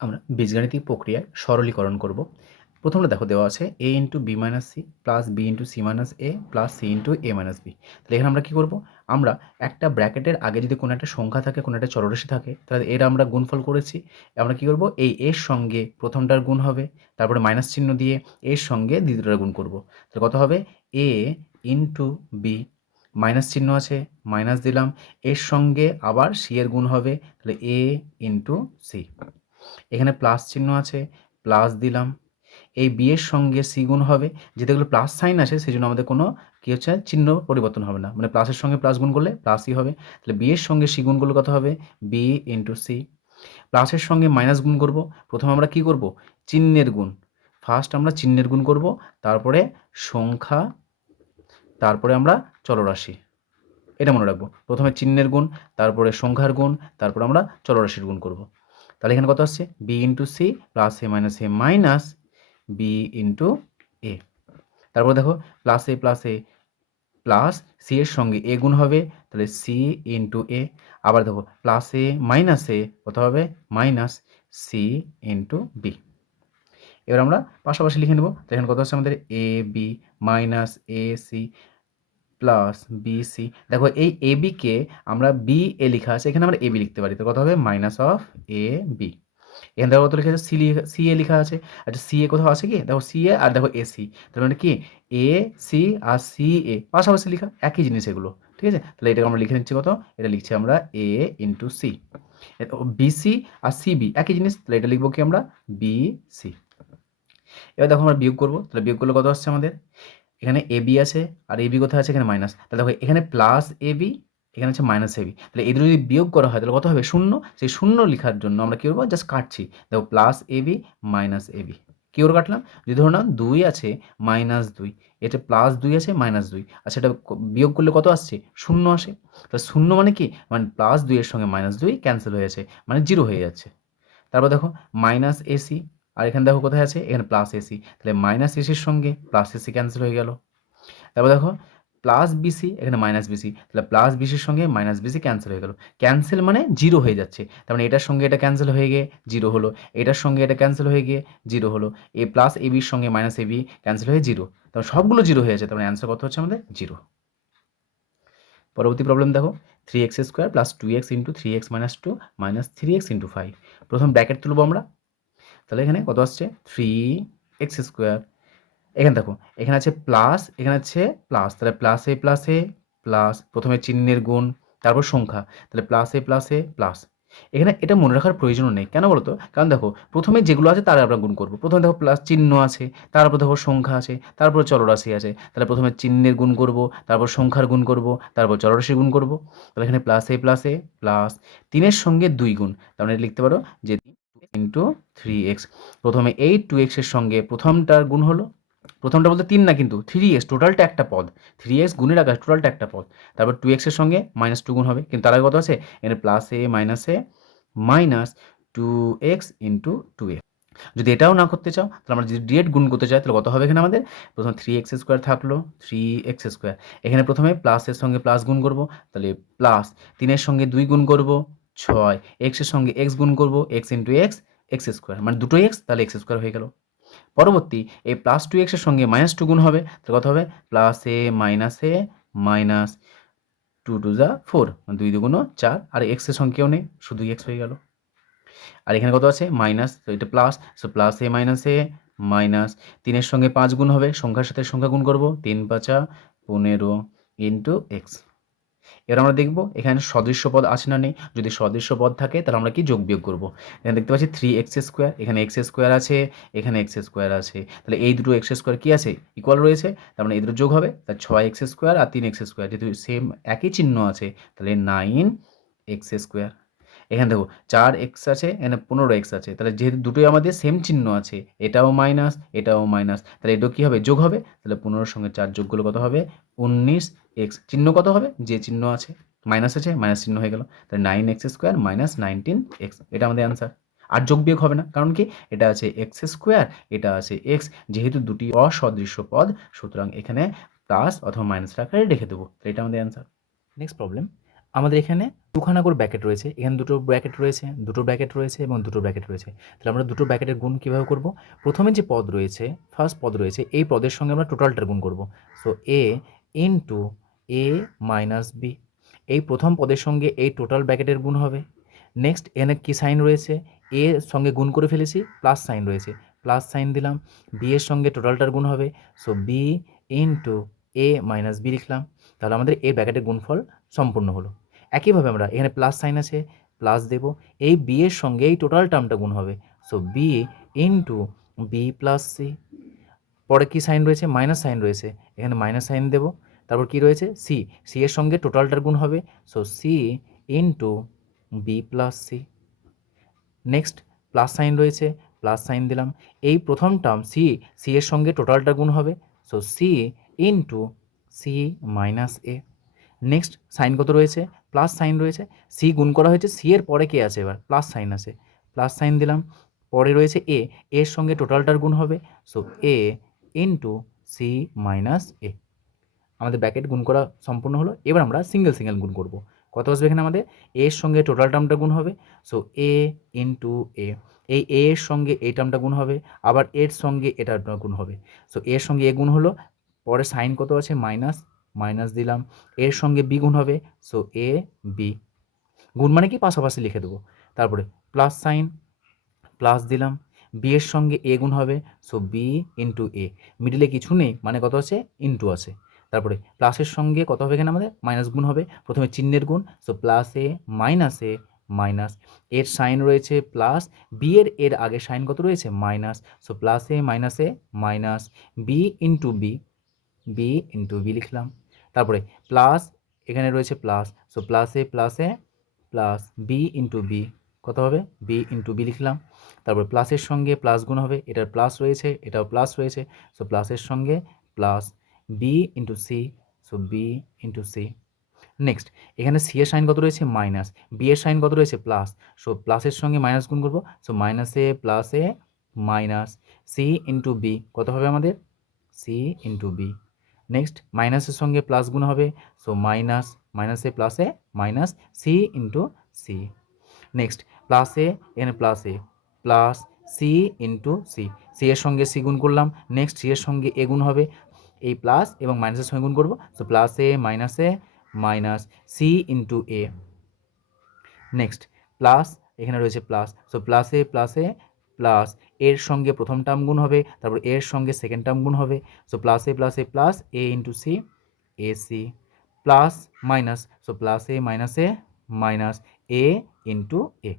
আমরা বীজগাণিতিক প্রক্রিয়ায় সরলীকরণ করব। প্রথমে দেখো দেওয়া আছে A into B minus C plus B into C minus A plus C into A minus B তাহলে এখানে আমরা কী করব? আমরা একটা ব্র্যাকেটের আগে যদি কোনো একটা সংখ্যা থাকে, কোনো একটা চলরাশি থাকে, তাহলে এর আমরা গুণফল করেছি। আমরা কী করব? এই এর সঙ্গে প্রথমটার গুণ হবে, তারপরে মাইনাস চিহ্ন দিয়ে এর সঙ্গে দ্বিতীয়টার গুণ করব। তাহলে কত হবে? এ ইন্টু বি মাইনাস চিহ্ন আছে মাইনাস দিলাম। এর সঙ্গে আবার সি এর গুণ হবে, তাহলে এ ইন্টু সি এখানে প্লাস চিহ্ন আছে, প্লাস দিলাম। এই বিয়ের সঙ্গে সি গুণ হবে, যেহেতু এগুলো প্লাস সাইন আছে, সেই জন্য আমাদের কোনো কী হচ্ছে, চিহ্ন পরিবর্তন হবে না। মানে প্লাসের সঙ্গে প্লাস গুণ করলে প্লাসই হবে। তাহলে বিয়ের সঙ্গে সি গুণ করলে কত হবে? বি ইন্টু সি প্লাসের সঙ্গে মাইনাস গুণ করব। প্রথমে আমরা কি করব? চিহ্নের গুণ। ফার্স্ট আমরা চিহ্নের গুণ করব, তারপরে সংখ্যা, তারপরে আমরা চলরাশি। এটা মনে রাখব। প্রথমে চিহ্নের গুণ, তারপরে সংখ্যার গুণ, তারপরে আমরা চলরাশির গুণ করব। তাহলে এখানে কত আসছে? B into C plus A minus A minus B into A তারপর দেখো plus A plus A plus C এর সঙ্গে এ গুণ হবে, তাহলে সি ইন্টু এ আবার দেখো প্লাস এ মাইনাস এ কত হবে? মাইনাস সি ইন্টু বি এবার আমরা পাশাপাশি লিখে নেব এখানে কত হচ্ছে আমাদের? A B minus A C plus B C দেখো, এই এ বিকে আমরা বি এ লেখা আছে, এখানে আমরা এ বি লিখতে পারি। তো কত হবে মাইনাস অফ এ বি এখানে দেখো কত লিখা আছে? সি সি এ লেখা আছে। আচ্ছা সি এ কোথাও আছে কি? দেখো সি এ আর দেখো এ সি তার মানে কি? এ সি আর সি এ পাশাপাশি লেখা, একই জিনিস এগুলো। ঠিক আছে? তাহলে এটাকে আমরা লিখে নিচ্ছি কত? এটা লিখছি আমরা এ ইন্টু সি বিসি আর সিবি একই জিনিস, তাহলে এটা লিখব কি আমরা? বি সি এবার দেখো আমরা বিয়োগ করব। তাহলে বিয়োগ করলে কত আসছে আমাদের? এখানে এ বি আছে, আর এ বি কোথায় আছে? এখানে মাইনাস তাহলে দেখো, এখানে প্লাস এ বি এখানে হচ্ছে মাইনাস এ বি তাহলে এদের যদি বিয়োগ করা হয়, তাহলে কত হবে? শূন্য। সেই শূন্য লেখার জন্য আমরা কী করব? জাস্ট কাটছি। দেখো plus A B minus A B কী করে কাটলাম? যদি ধরো না দুই আছে মাইনাস দুই। এটা প্লাস দুই আছে মাইনাস দুই। আর সেটা বিয়োগ করলে কত আসছে? শূন্য আসে। তাহলে শূন্য মানে কি? মানে প্লাস দুইয়ের সঙ্গে মাইনাস দুই ক্যান্সেল হয়ে যাচ্ছে। মানে জিরো হয়ে যাচ্ছে। তারপর দেখো মাইনাস এসি আর এখানে দেখো কোথায় আছে? এখানে প্লাস এসি তাহলে মাইনাস এসির সঙ্গে প্লাস এসি ক্যান্সেল হয়ে গেল। তারপর দেখো প্লাস বিসি এখানে মাইনাস বিসি তাহলে প্লাস বিসির সঙ্গে মাইনাস বিসি ক্যান্সেল হয়ে গেল। ক্যান্সেল মানে জিরো হয়ে যাচ্ছে। তার মানে এটার সঙ্গে এটা ক্যান্সেল হয়ে গিয়ে জিরো হলো। এটার সঙ্গে এটা ক্যান্সেল হয়ে গিয়ে জিরো হলো। এ প্লাস এ বির সঙ্গে মাইনাস এ বি ক্যান্সেল হয়ে জিরো তারপর সবগুলো জিরো হয়ে যাচ্ছে। তার মানে অ্যান্সার কত হচ্ছে আমাদের? জিরো পরবর্তী প্রবলেম দেখো। Three X square plus two X into three X minus two minus three X into five প্রথম ব্র্যাকেট তুলবো আমরা। তাহলে এখানে কত আসছে? থ্রি এক্স স্কোয়ার এখানে দেখো, এখানে আছে প্লাস এখানে আছে প্লাস তাহলে প্লাস প্লাস প্লাস প্রথমে চিহ্নের গুণ, তারপর সংখ্যা। তাহলে প্লাস প্লাস প্লাস এখানে এটা মনে রাখার প্রয়োজনও নেই। কেন বলতো? কারণ দেখো, প্রথমে যেগুলো আছে তারা আমরা গুণ করব। প্রথমে দেখো প্লাস চিহ্ন আছে, তারপর দেখো সংখ্যা আছে, তারপর চলরাশি আছে। তাহলে প্রথমে চিহ্নের গুণ করব, তারপর সংখ্যার গুণ করব, তারপর চলরাশি গুণ করব। তাহলে এখানে প্লাস প্লাস প্লাস তিনের সঙ্গে দুই গুণ। তাহলে লিখতে পারো যে ইন্টু থ্রি এক্স প্রথমে এই টু এক্সের সঙ্গে প্রথমটার গুণ হলো, প্রথমটা বলতে তিন না কিন্তু থ্রি এক্স টোটালটা একটা পদ। থ্রি এক্স গুণের আকাশ টোটালটা একটা পদ। তারপর টু এক্সের সঙ্গে মাইনাস টু গুণ হবে। কিন্তু তার আগে কত আছে? এখানে plus A minus A minus two X into two X যদি এটাও না করতে চাও, তাহলে আমরা যদি ডিরেক্ট গুণ করতে চাই, তাহলে কত হবে এখানে আমাদের? প্রথমে থ্রি এক্স স্কোয়ার থাকল থ্রি এক্স স্কোয়ার এখানে প্রথমে প্লাসের সঙ্গে প্লাস গুণ করব, তাহলে প্লাস তিনের সঙ্গে দুই গুণ করব ছয়। এক্সের সঙ্গে এক্স গুণ করব X into X X square মানে দুটো এক্স তাহলে এক্স স্কোয়ার হয়ে গেল। পরবর্তী, এই প্লাস টু এক্সের সঙ্গে মাইনাস টু গুণ হবে, তাহলে কত হবে? Plus A minus A minus two two যা ফোর দুই দুগুণ চার। আর এক্সের সংখ্যাও নেই, শুধু এক্স হয়ে গেল। আর এখানে কত আছে? মাইনাস তো এটা plus so plus A minus A minus তিনের সঙ্গে পাঁচ গুণ হবে, সংখ্যার সাথে সংখ্যা গুণ করব, তিন পাঁচা পনেরো ইন্টু এক্স এবার আমরা দেখব এখানে সদৃশ্য পদ আছে না নেই। যদি সদৃশ্য পদ থাকে, তাহলে আমরা কি যোগ বিয়োগ করব? এখানে দেখতে পাচ্ছি থ্রি এক্স স্কোয়ার এখানে এক্স স্কোয়ার আছে, এখানে এক্স স্কোয়ার আছে। তাহলে এই দুটো এক্স স্কোয়ার কী আছে? ইকুয়াল রয়েছে, তার মানে এই দুটো যোগ হবে তার ছয় এক্স স্কোয়ার আর তিন এক্স স্কোয়ার যেহেতু সেম একই চিহ্ন আছে, তাহলে নাইন এক্স স্কোয়ার এখানে দেখো চার এক্স আছে, এখানে পনেরো এক্স আছে। তাহলে যেহেতু দুটোই আমাদের সেম চিহ্ন আছে, এটাও মাইনাস এটাও মাইনাস তাহলে এটাও কী হবে? যোগ হবে। তাহলে পনেরোর সঙ্গে চার যোগগুলো কত হবে? উনিশ এক্স চিহ্ন কত হবে? যে চিহ্ন আছে মাইনাস আছে মাইনাস চিহ্ন হয়ে গেল। তাহলে nine X square minus nineteen X এটা আমাদের অ্যান্সার আর যোগ বিয়োগ হবে না। কারণ কি? এটা আছে এক্স স্কোয়ার এটা আছে এক্স যেহেতু দুটি অসদৃশ্য পদ, সুতরাং এখানে প্লাস অথবা মাইনাস আকারে রেখে দেবো। এটা আমাদের অ্যান্সার নেক্সট প্রবলেম আমাদের এখানে দুখানা করে ব্র্যাকেট রয়েছে। এখানে দুটো ব্র্যাকেট রয়েছে, দুটো ব্র্যাকেট রয়েছে এবং দুটো ব্র্যাকেট রয়েছে। তাহলে আমরা দুটো ব্র্যাকেটের গুণ কীভাবে করব? প্রথমে যে পদ রয়েছে ফার্স্ট পদ রয়েছে, এই পদের সঙ্গে আমরা টোটালটার গুণ করব। So A into A minus B এই প্রথম পদের সঙ্গে এই টোটাল ব্র্যাকেটের গুণ হবে। নেক্সট এখানে কী সাইন রয়েছে? এ সঙ্গে গুণ করে ফেলেছি প্লাস সাইন রয়েছে। প্লাস সাইন দিলাম বি এর সঙ্গে টোটালটার গুণ হবে। So B into A minus B লিখলাম। তাহলে আমাদের এই ব্র্যাকেটের গুণফল সম্পূর্ণ হলো। একইভাবে আমরা এখানে প্লাস সাইন আছে প্লাস দেব। এই বি এর সঙ্গে এই টোটাল টার্মটা গুণ হবে। So B into B plus C পরে কী সাইন রয়েছে? মাইনাস সাইন রয়েছে। এখানে মাইনাস সাইন দেব। তারপর কি রয়েছে? সি সি এর সঙ্গে টোটালটার গুণ হবে। So C into B plus C next plus sign রয়েছে। প্লাস সাইন দিলাম। এই প্রথম টার্ম সি সি এর সঙ্গে টোটালটা গুণ হবে। So C into C minus A next sign কত রয়েছে? প্লাস সাইন রয়েছে। সি গুণ করা হয়েছে। সি এর পরে কে আছে এবার? প্লাস সাইন আছে। প্লাস সাইন দিলাম। পরে রয়েছে এ এর সঙ্গে টোটালটার গুণ হবে। So A into C minus A আমাদের ব্যাকেট গুণ করা সম্পূর্ণ হলো। এবার আমরা সিঙ্গেল সিঙ্গেল গুণ করব। কত আসবে এখানে আমাদের? এর সঙ্গে টোটাল টার্মটা গুণ হবে। সো এ ইন্টু এ এই এ এর সঙ্গে এই টার্মটা গুণ হবে। আবার এর সঙ্গে এটা গুণ হবে। সো এর সঙ্গে এ গুণ হলো। পরে সাইন কত আছে? মাইনাস মাইনাস দিলাম, এর সঙ্গে বি গুণ হবে সো এ বি গুণ মানে কি? পাশাপাশি লিখে দেবো। তারপরে প্লাস সাইন প্লাস দিলাম বি এর সঙ্গে এ গুণ হবে সো বি ইন্টু এ মিডিলে কিছু নেই মানে কত আছে? ইন্টু আছে। তারপরে প্লাসের সঙ্গে কত হবে এখানে আমাদের? মাইনাস গুণ হবে, প্রথমে চিহ্নের গুণ so plus A minus A minus এর সাইন রয়েছে প্লাস বি এর এর আগে সাইন কত রয়েছে? Minus so plus A minus A minus B into B B into B লিখলাম। তারপরে প্লাস এখানে রয়েছে plus so plus plus plus B into B কত হবে? বি ইন্টু বি লিখলাম। তারপর প্লাসের সঙ্গে প্লাস গুণ হবে, এটার প্লাস রয়েছে, এটাও প্লাস রয়েছে। সো প্লাসের সঙ্গে plus B into C so B into C next এখানে সি এর সাইন কত রয়েছে? মাইনাস বি এর সাইন কত রয়েছে? প্লাস সো প্লাসের সঙ্গে মাইনাস গুণ করব। So minus plus minus C into B কত হবে আমাদের? সি ইন্টু বি নেক্সট মাইনাসের সঙ্গে প্লাস গুণ হবে। সো মাইনাস মাইনাসে প্লাসে minus C into C next plus A এখানে plus plus C into C C এর সঙ্গে সি গুণ করলাম। নেক্সট সি এর সঙ্গে এ গুণ হবে। এই প্লাস এবং মাইনাসের সঙ্গে গুণ করব। So plus minus minus C into A next plus এখানে রয়েছে plus so plus plus plus এর সঙ্গে প্রথম টার্ম গুণ হবে, তারপর এর সঙ্গে সেকেন্ড টার্ম গুণ হবে। So plus A plus A plus A into C A C plus minus so plus A minus A minus A into A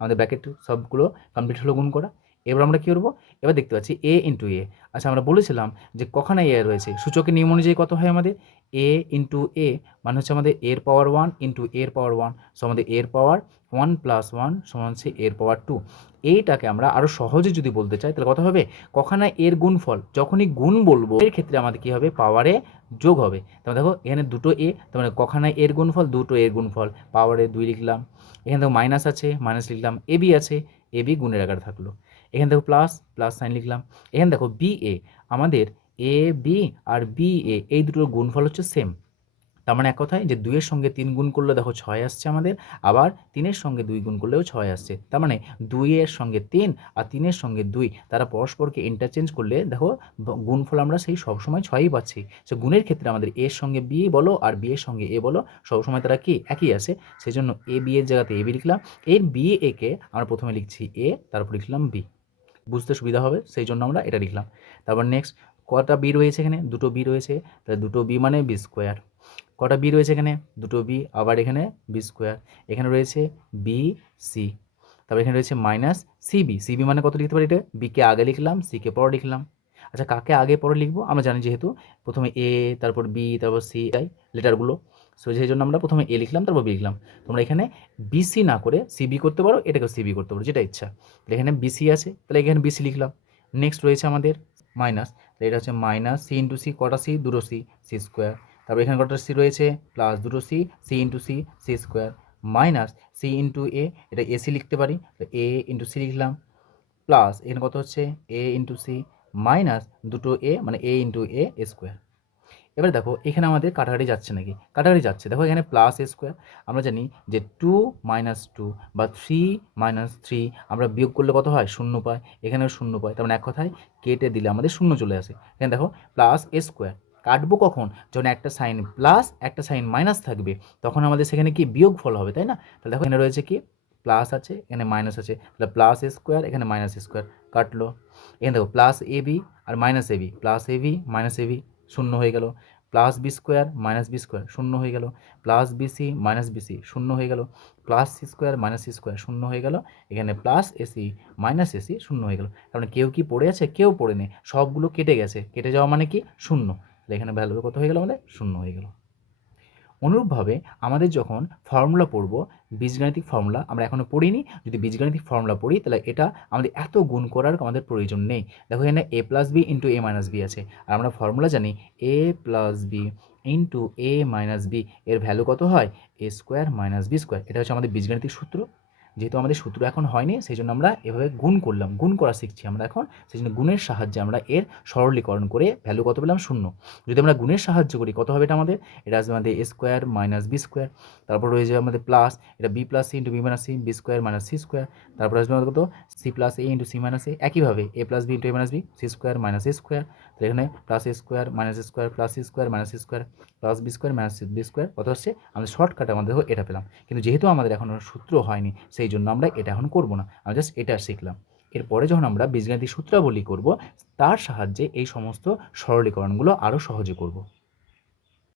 আমাদের ব্র্যাকেট সবগুলো কমপ্লিট হলো গুণ করা। এবার আমরা কী করব? এবার দেখতে পাচ্ছি এ ইন্টু এ আচ্ছা আমরা বলেছিলাম যে কখানে এ রয়েছে? সূচকের নিয়ম অনুযায়ী কত হয় আমাদের? এ ইন্টু এ মানে হচ্ছে আমাদের এর পাওয়ার ওয়ান ইন্টু এর পাওয়ার ওয়ান সো আমাদের এর পাওয়ার ওয়ান প্লাস ওয়ান সমান হচ্ছে এর পাওয়ার টু এইটাকে আমরা আরও সহজে যদি বলতে চাই, তাহলে কত হবে? কখানা এর গুণফল? যখনই গুণ বলব, এর ক্ষেত্রে আমাদের কী হবে? পাওয়ারে যোগ হবে। তাহলে দেখো, এখানে দুটো এ তার মানে কখানা এর গুণফল? দুটো এর গুণফল। পাওয়ারে দুই লিখলাম। এখানে দেখো মাইনাস আছে মাইনাস লিখলাম। এ বি আছে এ বি গুণের আকারে থাকল। এখানে দেখো প্লাস প্লাস সাইন লিখলাম। এখানে দেখো বি এ আমাদের A B R B A এই দুটোর গুণফল হচ্ছে সেম তার মানে এক কথায় যে দুইয়ের সঙ্গে তিন গুণ করলে দেখো ছয় আসছে আমাদের, আবার তিনের সঙ্গে দুই গুণ করলেও ছয় আসছে। তার মানে দুইয়ের সঙ্গে তিন আর তিনের সঙ্গে দুই, তারা পরস্পরকে ইন্টারচেঞ্জ করলে দেখো গুণফল আমরা সেই সবসময় ছয়ই পাচ্ছি। সে গুণের ক্ষেত্রে আমাদের এর সঙ্গে বি বলো আর বি এর সঙ্গে এ বলো, সবসময় তারা কি? একই আছে সেই জন্য এ বি এর জায়গাতে এ বি লিখলাম। এর বি এ একে আমরা প্রথমে লিখছি এ তারপর লিখলাম বি বুঝতে সুবিধা হবে, সেই জন্য আমরা এটা লিখলাম। তারপর নেক্সট কটা বি রয়েছে এখানে? দুটো বি রয়েছে, তাহলে দুটো বি মানে বি স্কোয়ার কটা বি রয়েছে এখানে? দুটো বি আবার এখানে বি স্কোয়ার এখানে রয়েছে বি সি তারপর এখানে রয়েছে মাইনাস সিবি সিবি মানে কত লিখতে পারি এটা? বিকে আগে লিখলাম সিকে পরে লিখলাম। আচ্ছা কাকে আগে পরে লিখব? আমরা জানি যেহেতু প্রথমে এ তারপর বি তারপর সি আই লেটারগুলো। সো সেই জন্য আমরা প্রথমে এ লিখলাম, তারপর বি লিখলাম। তোমরা এখানে বিসি না করে সিবি করতে পারো এটাকে সিবি করতে পারো, যেটা ইচ্ছা। তাহলে এখানে বিসি আছে, তাহলে এখানে বিসি লিখলাম। নেক্সট রয়েছে আমাদের মাইনাস তাহলে এটা হচ্ছে মাইনাস সি ইন্টু সি কটা সি দুটো সি সি স্কোয়ার তারপর এখানে কটা সি রয়েছে? প্লাস দুটো C C into C C square minus C into A এটা এসি লিখতে পারি। এ ইন্টু সি লিখলাম। প্লাস এখানে কত হচ্ছে? এ ইন্টু সি মাইনাস দুটো এ মানে এ ইন্টু এ স্কোয়ার এবার দেখো, এখানে আমাদের কাটাকাটি যাচ্ছে নাকি? কাটাকাটি যাচ্ছে। দেখো এখানে প্লাস স্কোয়ার আমরা জানি যে টু মাইনাস টু বা থ্রি মাইনাস থ্রি আমরা বিয়োগ করলে কত হয়? শূন্য পাই। এখানেও শূন্য পাই। তার মানে এক কথায় কেটে দিলে আমাদের শূন্য চলে আসে। এখানে দেখো প্লাস স্কোয়ার কাটবো কখন? যখন একটা সাইন প্লাস একটা সাইন মাইনাস থাকবে, তখন আমাদের সেখানে কি বিয়োগ ফল হবে, তাই না? তাহলে দেখো, এখানে রয়েছে কি? প্লাস আছে, এখানে মাইনাস আছে। তাহলে প্লাস স্কোয়ার এখানে মাইনাস স্কোয়ার কাটলো। এখানে দেখো plus A B R minus A B plus A B minus A B শূন্য হয়ে গেল। Plus B square minus B square শূন্য হয়ে গেল। প্লাস বিসি মাইনাস বিসি শূন্য হয়ে গেল। Plus C square minus C square শূন্য হয়ে গেল। এখানে প্লাস এসি মাইনাস এসি শূন্য হয়ে গেল। কারণ কেউ কি পড়ে আছে? কেউ পড়ে নেই। সবগুলো কেটে গেছে। কেটে যাওয়া মানে কি? শূন্য। এখানে ভ্যালু কত হয়ে গেল? আমাদের শূন্য হয়ে গেল। অনুরূপভাবে আমাদের যখন ফর্মুলা পড়ব, বীজগাণিতিক ফর্মুলা আমরা এখনও পড়িনি, যদি বীজগাণিতিক ফর্মুলা পড়ি, তাহলে এটা আমাদের এত গুণ করার আমাদের প্রয়োজন নেই। দেখো এখানে A plus B into A minus B আছে, আর আমরা ফর্মুলা জানি A plus B into A minus B এর ভ্যালু কত হয়? A square minus B square এটা হচ্ছে আমাদের বীজগাণিতিক সূত্র। যেহেতু আমাদের সূত্র এখন হয়নি সেই জন্য আমরা এভাবে গুণ করলাম। গুণ করা শিখছি আমরা এখন সেই জন্য গুণের সাহায্যে আমরা এর সরলীকরণ করে ভ্যালু কত পেলাম? শূন্য। যদি আমরা গুণের সাহায্য করি, কত হবে এটা আমাদের? এটা আসবে আমাদের A square minus B square তারপর রয়ে যাবে আমাদের প্লাস এটা B plus C into B minus C B square minus C square তারপর আসবে আমাদের কত? C plus A into C minus A একইভাবে A plus B into A minus B C square minus A square তো এখানে plus A square minus square plus C square minus square plus B square minus B square কত হচ্ছে আমাদের shortcut আমাদের এটা পেলাম। কিন্তু যেহেতু আমাদের এখনও সূত্র হয়নি সেই জন্য আমরা এটা এখন করব না। আমরা জাস্ট এটা শিখলাম। এরপরে যখন আমরা বীজগাণিতিক সূত্রাবলী করব, তার সাহায্যে এই সমস্ত সরলীকরণগুলো আরও সহজে করব।